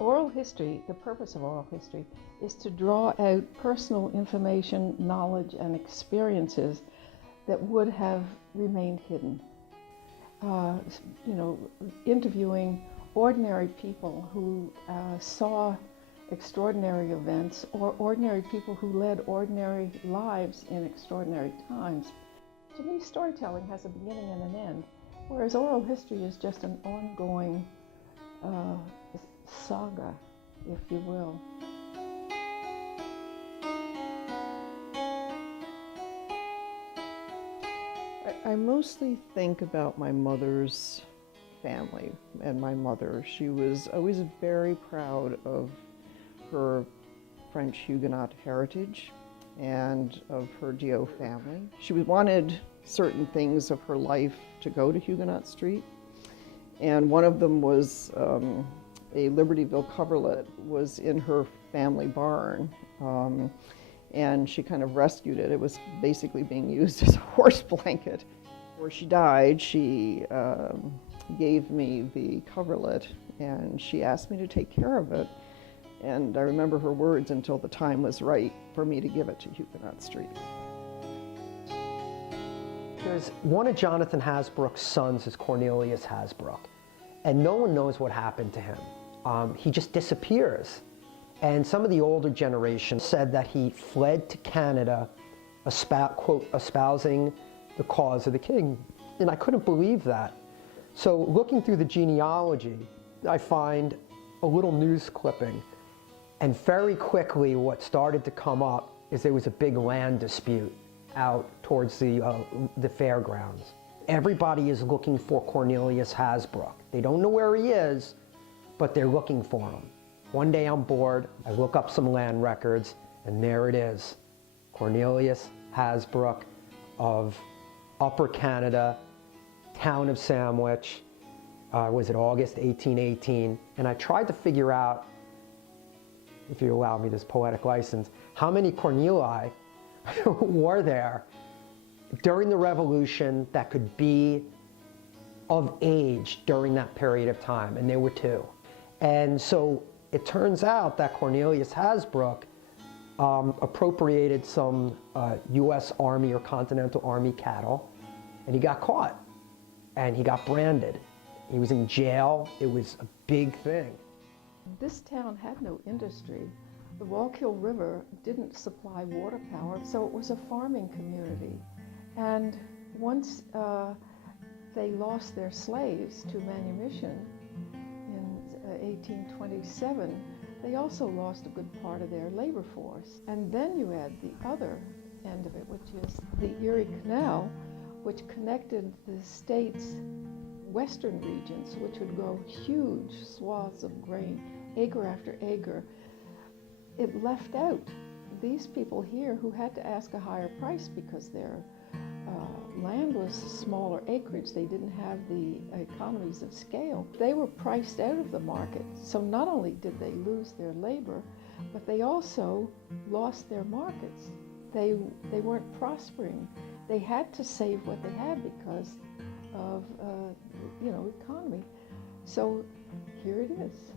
Oral history, the purpose of oral history, is to draw out personal information, knowledge, and experiences that would have remained hidden. Interviewing ordinary people who saw extraordinary events, or ordinary people who led ordinary lives in extraordinary times. To me, storytelling has a beginning and an end, whereas oral history is just an ongoing saga, if you will. I mostly think about my mother's family and my mother. She was always very proud of her French Huguenot heritage and of her Dio family. She wanted certain things of her life to go to Huguenot Street, and one of them was a Libertyville coverlet was in her family barn, and she kind of rescued it. It was basically being used as a horse blanket. Before she died, she gave me the coverlet, and she asked me to take care of it. And I remember her words, until the time was right for me to give it to Huguenot Street. There's one of Jonathan Hasbrook's sons is Cornelius Hasbrook, and no one knows what happened to him. He just disappears. And some of the older generation said that he fled to Canada, quote, espousing the cause of the king. And I couldn't believe that. So looking through the genealogy, I find a little news clipping. And very quickly what started to come up is there was a big land dispute out towards the fairgrounds. Everybody is looking for Cornelius Hasbrook. They don't know where he is, but they're looking for him. One day I'm bored, I look up some land records, and there it is. Cornelius Hasbrook of Upper Canada, town of Sandwich, was it August 1818? And I tried to figure out, if you allow me this poetic license, how many Corneli were there during the Revolution that could be of age during that period of time, and there were two. And so it turns out that Cornelius Hasbrook appropriated some U.S. Army or Continental Army cattle, and he got caught, and he got branded. He was in jail. It was a big thing. This town had no industry. The Wallkill River didn't supply water power, so it was a farming community. And once they lost their slaves to manumission in 1827, they also lost a good part of their labor force. And then you add the other end of it, which is the Erie Canal, which connected the state's western regions, which would grow huge swaths of grain, acre after acre. It left out these people here who had to ask a higher price because their land was smaller acreage. They didn't have the economies of scale. They were priced out of the market. So not only did they lose their labor, but they also lost their markets. They weren't prospering. They had to save what they had because of economy. So here it is.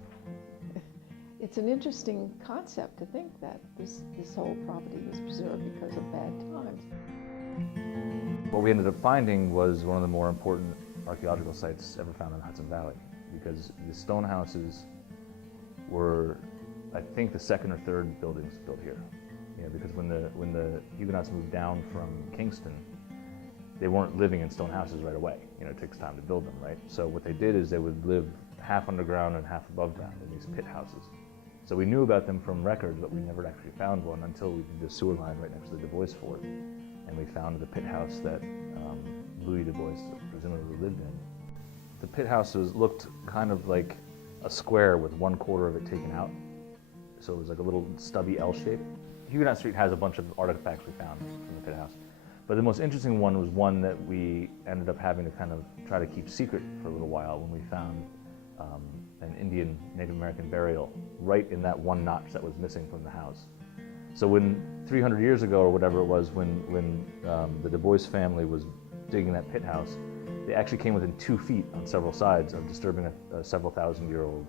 It's an interesting concept to think that this whole property was preserved because of bad times. What we ended up finding was one of the more important archaeological sites ever found in the Hudson Valley, because the stone houses were, I think, the second or third buildings built here. Because when the Huguenots moved down from Kingston, they weren't living in stone houses right away. It takes time to build them, right? So what they did is they would live half underground and half above ground in these pit houses. So we knew about them from records, but we never actually found one until we did the sewer line right next to the Du Bois Fort. And we found the pit house that Louis Du Bois presumably lived in. The pit houses looked kind of like a square with 1/4 of it taken out. So it was like a little stubby L shape. Huguenot Street has a bunch of artifacts we found from the pit house. But the most interesting one was one that we ended up having to kind of try to keep secret for a little while when we found an Indian Native American burial right in that one notch that was missing from the house. So when 300 years ago or whatever it was, when the Du Bois family was digging that pit house, they actually came within 2 feet on several sides of disturbing a several thousand-year-old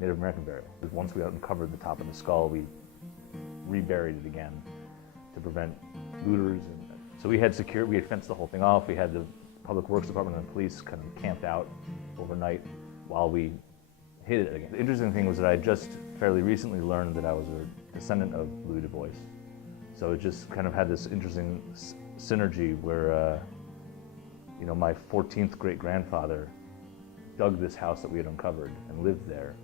Native American burial. Once we uncovered the top of the skull, we reburied it again to prevent looters. And so we had fenced the whole thing off. We had the Public Works Department and the police kind of camped out overnight while we hid it again. The interesting thing was that I just fairly recently learned that I was a descendant of Louis Du Bois. So it just kind of had this interesting synergy where, you know, my 14th great-grandfather dug this house that we had uncovered and lived there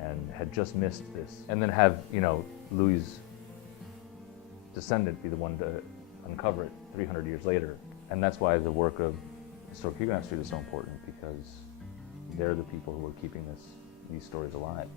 and had just missed this. And then have, you know, Louis' descendant be the one to uncover it 300 years later. And that's why the work of Historic Huguenot Street is so important, because they're the people who are keeping these stories alive.